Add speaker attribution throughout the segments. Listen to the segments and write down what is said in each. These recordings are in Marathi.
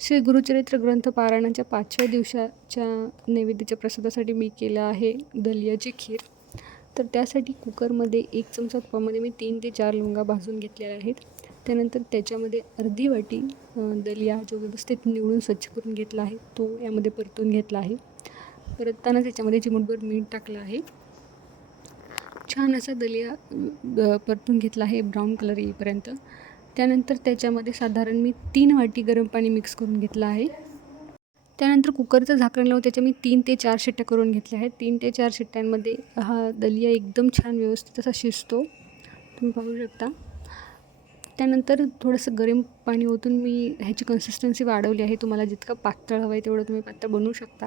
Speaker 1: श्री गुरुचरित्र ग्रंथ पारायणाच्या पाचव्या दिवसाच्या नैवेद्याच्या प्रसादासाठी मी केलं आहे दलियाची खीर. तर त्यासाठी कुकरमध्ये एक चमचा तुपामध्ये मी तीन ते चार लवंगा भाजून घेतलेल्या आहेत. त्यानंतर त्याच्यामध्ये अर्धी वाटी दलिया जो व्यवस्थित निवडून स्वच्छ करून घेतला आहे तो यामध्ये परतून घेतला आहे. परतताना त्याच्यामध्ये चिमूटभर मीठ टाकलं आहे. छान असा दलिया परतून घेतला आहे ब्राऊन कलर येईपर्यंत. त्यानंतर त्याच्यामध्ये साधारण मी तीन वाटी गरम पाणी मिक्स करून घेतलं आहे. त्यानंतर कुकरचं झाकण लावून त्याच्या मी तीन ते चार शिट्ट्या करून घेतल्या आहेत. तीन ते चार शिट्ट्यांमध्ये हा दलिया एकदम छान व्यवस्थित असा शिजतो. तुम्ही पाहू शकता. त्यानंतर थोडंसं गरम पाणी ओतून मी ह्याची कन्सिस्टन्सी वाढवली आहे. तुम्हाला जितकं पातळ हवं आहे तेवढं तुम्ही पातळ बनवू शकता.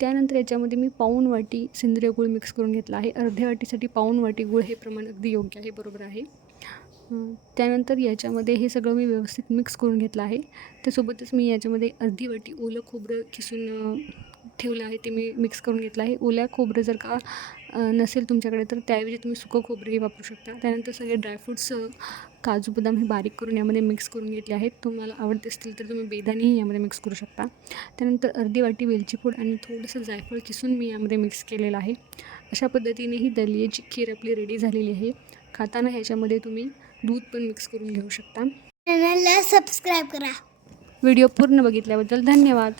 Speaker 1: त्यानंतर याच्यामध्ये मी पाऊण वाटी सेंद्रिय गूळ मिक्स करून घेतला आहे. अर्ध्या वाटीसाठी पाऊण वाटी गूळ हे प्रमाण अगदी योग्य आहे. बरोबर आहे. त्यानंतर याच्यामध्ये हे सगळं मी व्यवस्थित मिक्स करून घेतलं आहे. त्यासोबतच मी याच्यामध्ये अर्धी वाटी ओलं खोबरं खिसून ठेवलं आहे. ते मी मिक्स करून घेतलं आहे. ओल्या खोबरं जर का नसेल तुमच्याकडे तर त्याऐवजी तुम्ही सुकं खोबरंही वापरू शकता. त्यानंतर सगळे ड्रायफ्रूट्स काजू बदाम हे बारीक करून यामध्ये मिक्स करून घेतले आहेत. तुम्हाला आवडत असतील तर तुम्ही बेदानेही यामध्ये मिक्स करू शकता. त्यानंतर अर्धी वाटी वेलची पूड आणि थोडंसं जायफळ किसून मी यामध्ये मिक्स केलेलं आहे. अशा पद्धतीने ही दलियाची खीर आपली रेडी झालेली आहे. खाताना ह्याच्यामध्ये तुम्ही दूध पण मिक्स करून घेऊ शकता.
Speaker 2: चॅनलला सबस्क्राईब करा.
Speaker 1: व्हिडिओ पूर्ण बघितल्याबद्दल धन्यवाद.